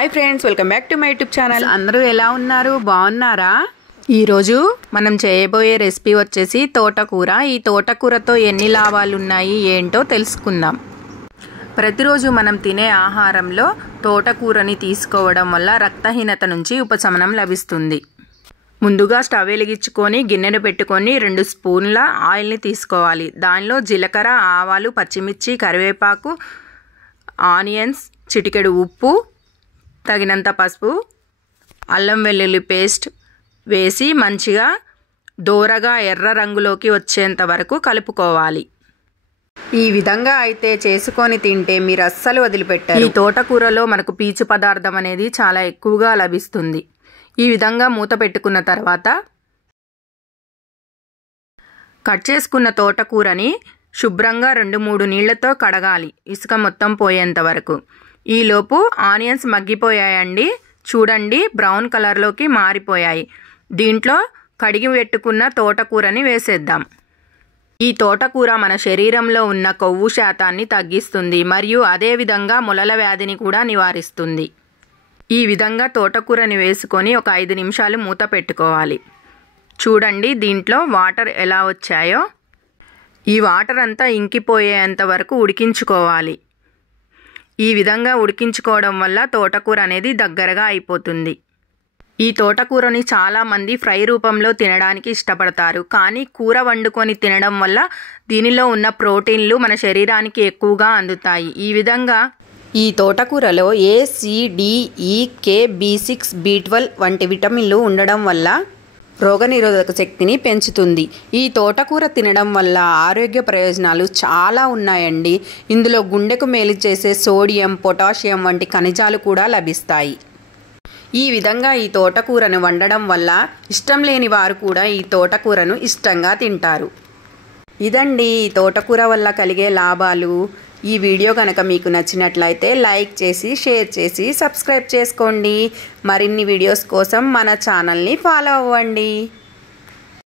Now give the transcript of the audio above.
Hi friends, welcome back to my YouTube channel. అందరూ ఎలా ఉన్నారు? బాగున్నారా? ఈరోజు మనం చేయబోయే రెసిపీ వచ్చేసి తోటకూర. ఈ తోటకూరతో ఎన్ని లాభాలు ఉన్నాయి ఏంటో తెలుసుకుందాం. ప్రతిరోజు మనం తినే ఆహారంలో తోటకూరని తీసుకోవడం వల్ల రక్తహీనత నుంచి ఉపశమనం లభిస్తుంది. ముందుగా స్టవ్ వెలిగించుకొని గిన్నెను పెట్టుకొని 2 స్పూన్ల ఆయిల్ని తీసుకోవాలి. దానిలో జీలకర్ర, ఆవాలు, పచ్చిమిర్చి, కరివేపాకు, ఆనియన్స్, చిటికెడు ఉప్పు, తగినంత పసుపు, అల్లం వెల్లుల్లి పేస్ట్ వేసి మంచిగా దోరగా ఎర్ర రంగులోకి వచ్చేంత వరకు కలుపుకోవాలి. ఈ విధంగా అయితే చేసుకొని తింటే మీరు అస్సలు వదిలిపెట్టారు. ఈ తోటకూరలో మనకు పీచు పదార్థం అనేది చాలా ఎక్కువగా లభిస్తుంది. ఈ విధంగా మూత పెట్టుకున్న తర్వాత కట్ చేసుకున్న తోటకూరని శుభ్రంగా 2-3 నీళ్లతో కడగాలి, ఇసుక మొత్తం పోయేంత వరకు. ఈలోపు ఆనియన్స్ మగ్గిపోయాయండి. చూడండి, బ్రౌన్ కలర్లోకి మారిపోయాయి. దీంట్లో కడిగి పెట్టుకున్న తోటకూరని వేసేద్దాం. ఈ తోటకూర మన శరీరంలో ఉన్న కొవ్వు శాతాన్ని తగ్గిస్తుంది మరియు అదేవిధంగా మొలల వ్యాధిని కూడా నివారిస్తుంది. ఈ విధంగా తోటకూరని వేసుకొని ఒక 5 నిమిషాలు మూత పెట్టుకోవాలి. చూడండి దీంట్లో వాటర్ ఎలా వచ్చాయో. ఈ వాటర్ అంతా ఇంకిపోయేంత వరకు ఉడికించుకోవాలి. ఈ విధంగా ఉడికించుకోవడం వల్ల తోటకూర అనేది దగ్గరగా అయిపోతుంది. ఈ తోటకూరని చాలామంది ఫ్రై రూపంలో తినడానికి ఇష్టపడతారు, కానీ కూర వండుకొని తినడం వల్ల దీనిలో ఉన్న ప్రోటీన్లు మన శరీరానికి ఎక్కువగా అందుతాయి. ఈ విధంగా ఈ తోటకూరలో A, C, D, E, K, B6, B12 వంటి విటమిన్లు ఉండడం వల్ల రోగనిరోధక శక్తిని పెంచుతుంది. ఈ తోటకూర తినడం వల్ల ఆరోగ్య ప్రయోజనాలు చాలా ఉన్నాయండి. ఇందులో గుండెకు మేలు చేసే సోడియం, పొటాషియం వంటి ఖనిజాలు కూడా లభిస్తాయి. ఈ విధంగా ఈ తోటకూరను వండడం వల్ల ఇష్టం లేని వారు కూడా ఈ తోటకూరను ఇష్టంగా తింటారు. ఇదండి ఈ తోటకూర వల్ల కలిగే లాభాలు. ఈ వీడియో కనుక మీకు నచ్చినట్లయితే లైక్ చేసి, షేర్ చేసి, సబ్స్క్రైబ్ చేసుకోండి. మరిన్ని వీడియోస్ కోసం మన ఛానల్ని ఫాలో అవ్వండి.